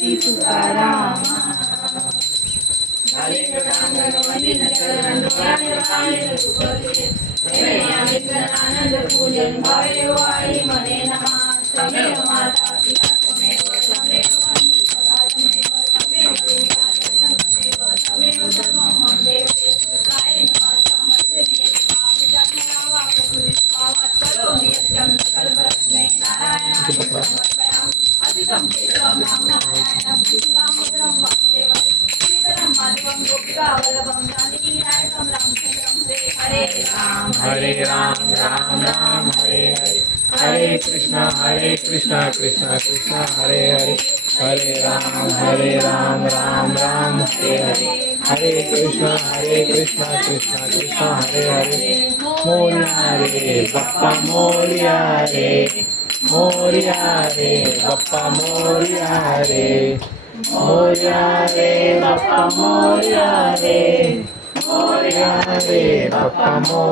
श्री तुकाराम. आनंद पूजन भावे वाई मने नमः. तमेव माता पिता तमेव तमेव बंधु सखा तमेव तमेव तमेव तमेव सर्वं मम देवते. कायेन वाचा मनसेन्द्रियेण वा बुद्ध्यात्मना वा प्रकृतिस्वभावात् करोमि यत्तं सकलपरस्मै नारायणाय समर्पयामि. असितं केशवं नारायणं कृष्णदामोदरं वासुदेवं श्रीधरं माधवं गोपिकावल्लभं जानकीनायकं रामचन्द्रं. हरे राम राम राम हरे हरे, हरे कृष्णा कृष्णा कृष्णा हरे हरे, हरे राम राम राम हरे हरे, हरे कृष्णा कृष्णा कृष्णा हरे हरे. मोरया रे बाप्पा मोरया रे, मोरया रे बाप्पा मोरया रे, मोरया रे बाप्पा मोरया रे, मोरया रे बाप्पा मोरया.